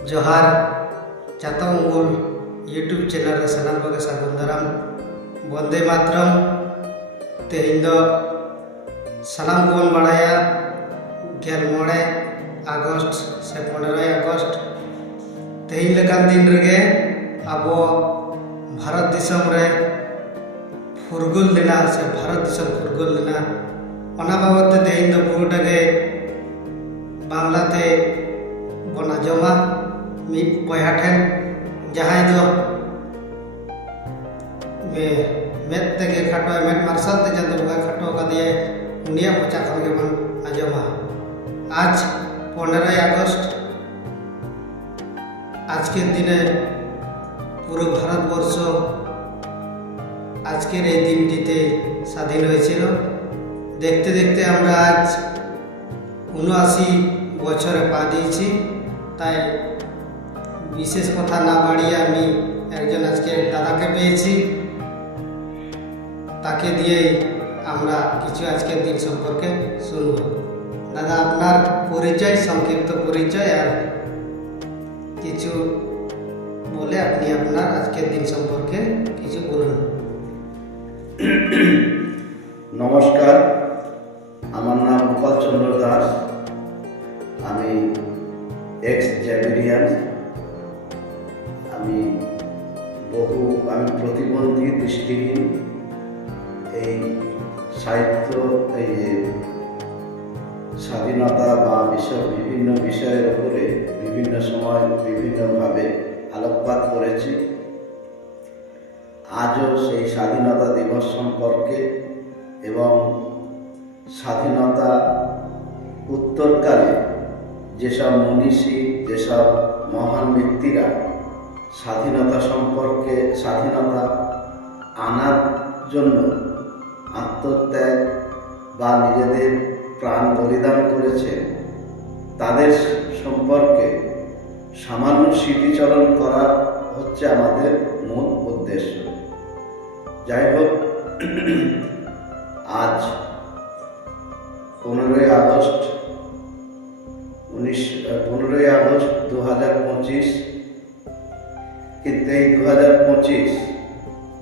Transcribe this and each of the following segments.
जोहार चातमंगुल YouTube channel सामान बगे स्वागत दाराम बंदे मातरम। तेहन सामान को बड़ा गल मोड़े आगस्ट से पंद्रह आगस्ट तेहन लेकान दिन रगे। अब भारत दिसम रे फुरगुल लेना से भारत दिसम फुरगुल लेना बाबद तेहन पूरा ᱢᱮᱫ ᱛᱮᱜᱮ ᱠᱷᱟᱴᱚ ᱢᱮᱫ ᱢᱟᱨᱥᱟᱞ ᱛᱮ ᱪᱟᱸᱫᱳ ᱵᱚᱸᱜᱟ ᱠᱷᱟᱴᱚ ᱠᱟᱫᱮᱭᱟᱭ ᱩᱱᱤᱭᱟᱜ ᱢᱚᱪᱟ ᱠᱷᱚᱱ ᱜᱮᱵᱚᱱ আঁজমা আজ পনেরোই আগস্ট আজকের দিনে পুরো ভারতবর্ষ আজকের এই দিনটিতে স্বাধীন হয়েছিল দেখতে দেখতে আমরা আজ উনআশি বছরে পা দিয়েছি তাই বিশেষ কথা না বাড়িয়ে আমি একজন আজকে দাদাকে পেয়েছি তাকে দিয়েই আমরা কিছু আজকের দিন সম্পর্কে শুনব। দাদা, আপনার পরিচয়, সংক্ষিপ্ত পরিচয় আর কিছু বলে আপনি আপনার আজকের দিন সম্পর্কে কিছু বলুন। নমস্কার, আমার নাম গোপাল চন্দ্র দাস। আমি এক্স জ্যাভেরিয়ান আমি বহু, আমি প্রতিবন্ধী দৃষ্টিহীন। এই সাহিত্য, এই যে স্বাধীনতা বা বিষয় বিভিন্ন বিষয়ের উপরে বিভিন্ন সময় বিভিন্নভাবে আলোকপাত করেছি। আজও সেই স্বাধীনতা দিবস সম্পর্কে এবং স্বাধীনতা উত্তরকালে যেসব মনীষী, যেসব মহান ব্যক্তিরা স্বাধীনতা সম্পর্কে স্বাধীনতা আনার জন্য আত্মত্যাগ বা নিজেদের প্রাণ বলিদান করেছে, তাদের সম্পর্কে সামান্য স্মৃতিচরণ করা হচ্ছে আমাদের মূল উদ্দেশ্য। যাই হোক, আজ পনেরোই আগস্ট উনিশ পনেরোই আগস্ট দু হাজার পঁচিশ, কিন্তু এই দু হাজার পঁচিশ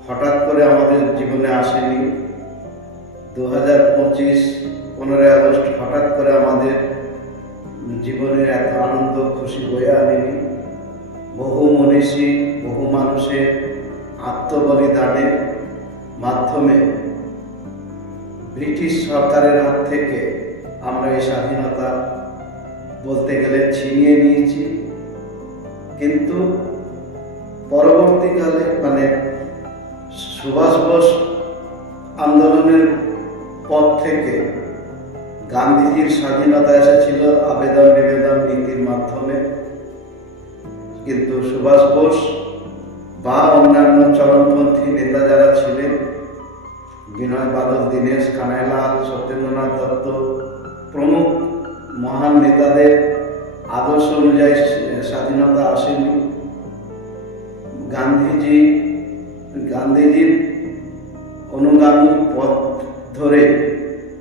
হঠাৎ করে আমাদের জীবনে আসেনি। দু হাজার পঁচিশ পনেরোই আগস্ট হঠাৎ করে আমাদের জীবনের এত আনন্দ, খুশি বয়ে আনেনি। বহু মনীষী, বহু মানুষের আত্মবলিদানের মাধ্যমে ব্রিটিশ সরকারের হাত থেকে আমরা এই স্বাধীনতা বলতে গেলে ছিনিয়ে নিয়েছি। কিন্তু পরবর্তীকালে মানে সুভাষ বোস আন্দোলনের পর থেকে গান্ধীজির স্বাধীনতা এসেছিল আবেদন নিবেদন নীতির মাধ্যমে। কিন্তু সুভাষ বোস বা অন্যান্য চরমপন্থী নেতা যারা ছিলেন, বিনয় বাদল দীনেশ কানাইলাল, সত্যেন্দ্রনাথ দত্ত, প্রমুখ মহান নেতাদের আদর্শ অনুযায়ী স্বাধীনতা আসেনি। গান্ধীজি, গান্ধীজির অনুগামী পথ ধরে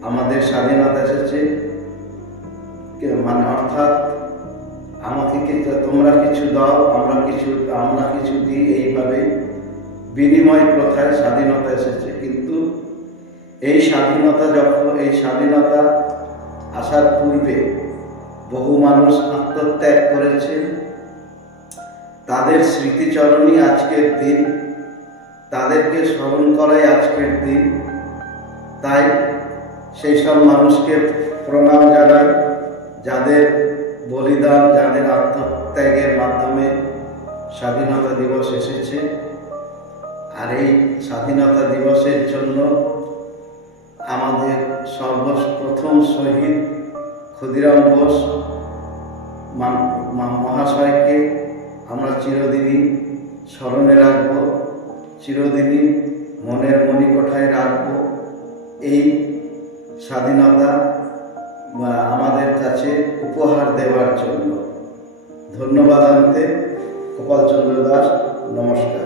আমাদের স্বাধীনতা এসেছে। মানে অর্থাৎ আমাকে কিন্তু তোমরা কিছু দাও, আমরা কিছু আমরা কিছু দিই, এইভাবে বিনিময় প্রথায় স্বাধীনতা এসেছে। কিন্তু এই স্বাধীনতা যখন, এই স্বাধীনতা আসার পূর্বে বহু মানুষ আত্মত্যাগ করেছেন তাদের স্মৃতিচরণই আজকের দিন। তাদেরকে স্মরণ করাই আজকের দিন। তাই সেই সব মানুষকে প্রণাম জানাই, যাদের বলিদান, যাদের আত্মত্যাগের মাধ্যমে স্বাধীনতা দিবস এসেছে। আর এই স্বাধীনতা দিবসের জন্য আমাদের সর্বপ্রথম শহীদ ক্ষুদিরাম বোস মহাশয়কে আমরা চিরদিনই স্মরণে রাখব, চিরদিনই মনের মণিকোঠায় রাখব। এই স্বাধীনতা আমাদের কাছে উপহার দেওয়ার জন্য। ধন্যবাদ আনতে। গোপালচন্দ্র দাস নমস্কার।